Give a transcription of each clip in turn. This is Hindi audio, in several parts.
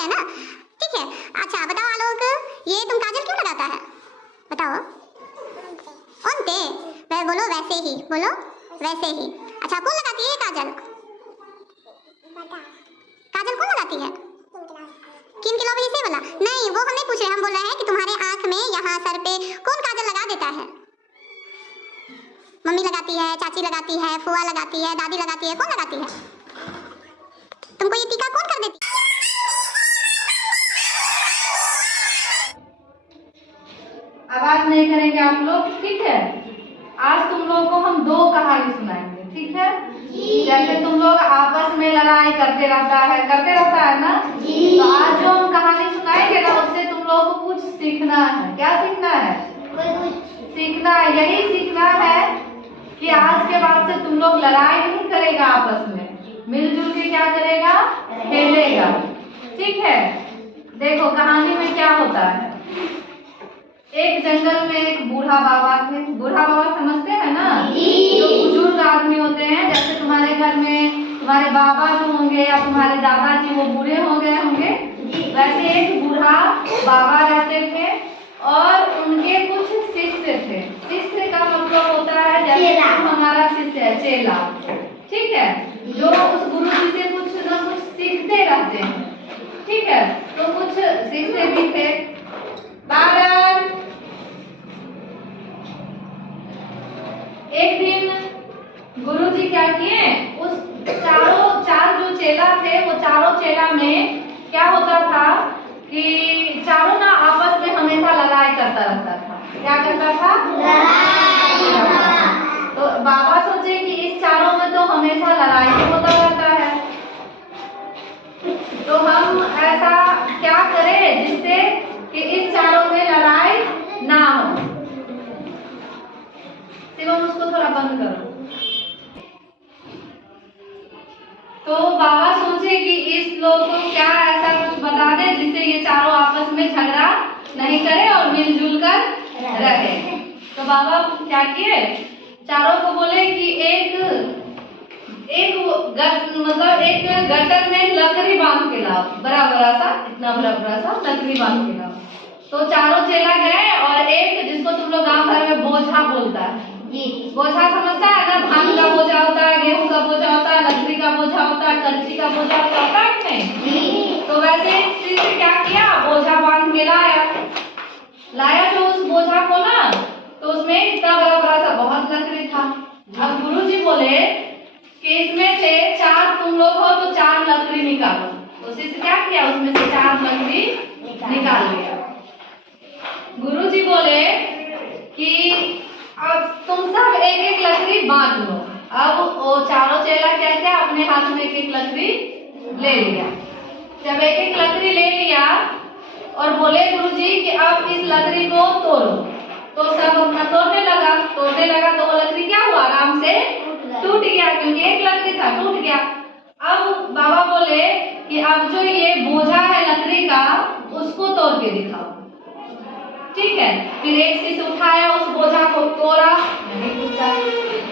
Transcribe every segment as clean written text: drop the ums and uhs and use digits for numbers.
है ना, ठीक है। अच्छा बताओ आलोक, ये तुम काजल क्यों लगाता है, बताओ। ओंते, वह बोलो वैसे ही, बोलो वैसे ही। अच्छा कौन लगाती है काजल, काजल कौन लगाती है, किन किलोवी से वाला? नहीं वो हम नहीं पूछ रहे, हम बोल रहे हैं कि तुम्हारे आंख में यहाँ सर पे कौन काजल लगा देता है? मम्मी लगाती है, चाची लगाती है, फुआ लगाती है, दादी लगाती है, कौन लगाती है? तुमको ये टीका कौन कर देती है? आवाज नहीं करेंगे आप लोग, ठीक है। आज तुम लोगों को हम 2 कहानी सुनाएंगे, ठीक है। जैसे तुम लोग आपस में लड़ाई करते रहता है ना, तो आज जो हम कहानी सुनाएंगे ना, उससे तुम लोगों को कुछ सीखना है। क्या सीखना है? सीखना है, यही सीखना है कि आज के बाद से तुम लोग लड़ाई नहीं करेगा, आपस में मिलजुल के क्या करेगा, खेलेगा, ठीक है। देखो कहानी में क्या होता है। एक जंगल में एक बूढ़ा बाबा थे। बूढ़ा बाबा समझते हैं ना, जो बुजुर्ग आदमी होते हैं। जैसे तुम्हारे घर में तुम्हारे बाबा जो होंगे या तुम्हारे दादाजी वो बूढ़े हो गए होंगे, वैसे एक बूढ़ा बाबा रहते थे और उनके कुछ शिष्य थे। शिष्य का मतलब होता है जैसे हमारा शिष्य है, चेला, ठीक है, जो उस गुरु जी से कुछ न कुछ सीखते रहते हैं, ठीक है। तो कुछ शिष्य भी थे। एक दिन गुरुजी क्या किए, उस चार जो चेला थे, वो चारों चेला में क्या होता था कि चारों ना आपस में हमेशा लड़ाई करता रहता था। क्या करता था? तो बाबा सोचे कि इस चारों में तो हमेशा लड़ाई होता रहता है, तो हम ऐसा क्या करें जिससे कि इस चारों में लड़ाई ना हो। शिवम उसको थोड़ा बंद करो। तो बाबा सोचे कि इस लोग को क्या ऐसा कुछ बता दे जिससे ये चारों आपस में झगड़ा नहीं करे और मिलजुल कर रहे। तो बाबा क्या किए, चारों को बोले कि एक गटर में लकड़ी बांध के लाओ, बड़ा बड़ा सा, इतना बड़ा बड़ा सा लकड़ी बांध के लाओ। तो चारों चेला गए और एक, जिसको तुम लोग गांव भर में बोझा बोलता है, बोझा समझता है ना, धान का बोझा होता है, गेहूं का बोझा होता है, लकड़ी का बोझा होता है, कच्ची का बोझा होता है कि नहीं? तो वैसे इसने क्या किया, बोझा बांध के लाया जो उस बोझा को ना, तो उसमें इतना बड़ा बड़ा सा बहुत लकड़ी था। अब गुरुजी बोले कि इसमें से 4 तुम लोग हो तो 4 लकड़ी निकालो। तो शिष्य क्या किया, उसमें से 4 लकड़ी निकाल लिया। गुरुजी बोले कि अब तुम सब एक एक लकड़ी बांट लो। अब वो चारों चेला क्या क्या अपने हाथ में एक एक लकड़ी ले लिया। जब एक एक लकड़ी ले लिया और बोले गुरुजी कि अब इस लकड़ी को तोड़ो, तो सब अपना तोड़ने लगा तो वो लकड़ी क्या हुआ, आराम से टूट गया, क्योंकि एक लकड़ी था, टूट गया। अब बाबा बोले कि अब जो ये बोझा है लकड़ी का, उसको तोड़ के दिखाओ, ठीक है। फिर एक शिष्य उठाया, उस बोझा को तोड़ा, नहीं टूटा।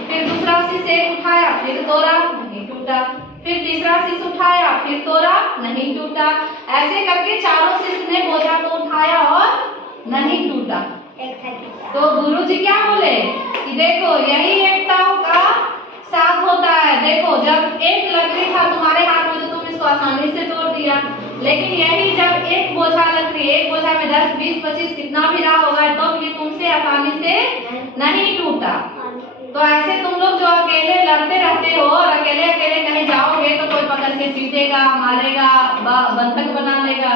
फिर दूसरा शिष्य उठाया, फिर तोड़ा, नहीं टूटा। फिर तीसरा शिष्य उठाया, फिर तोड़ा, नहीं टूटा। ऐसे करके चारों शिष्य ने बोझा को उठाया और नहीं टूटा। तो गुरुजी क्या बोले कि देखो यही एकता का साथ होता है। देखो जब एक लकड़ी था तुम्हारे हाथ में तो तुम इसको आसानी से तोड़ दिया, लेकिन यही जब एक बोझा लकड़ी, एक बोझा में 10, 20, 25 कितना भी रहा होगा, तो ये तुमसे आसानी से नहीं टूटा। तो ऐसे तुम लोग जो अकेले लड़ते रहते हो और अकेले अकेले कहीं जाओगे तो कोई पकड़ के पीटेगा, मारेगा, बंधक बना लेगा,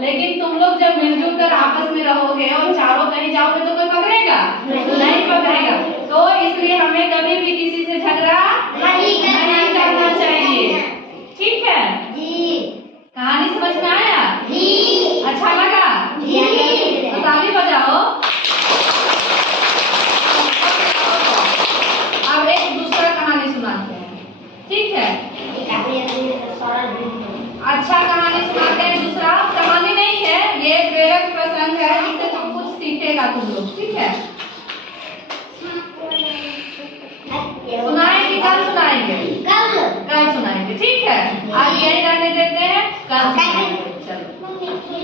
लेकिन तुम लोग जब मिलजुल कर आपस में रहोगे और चारों कहीं जाओगे तो कोई पकड़ेगा नहीं पकड़ेगा। तो इसलिए हमें कभी भी किसी से झगड़ा नहीं करना चाहिए, ठीक है। कहानी समझ में आया? अच्छा लगा? तो ताली बजाओ। अब एक दूसरा कहानी सुनाते हैं, ठीक है। अच्छा कहानी सुनाते हैं। दूसरा कहानी नहीं है, ये प्रेरक प्रसंग है जिससे तुम कुछ सीखेगा तुम लोग, ठीक है। सुनाएंगे, कल सुनाएंगे, कल सुनाएंगे, ठीक है। आज यही रहने देते हैं, कल सुनाएंगे। चलो। मम्मी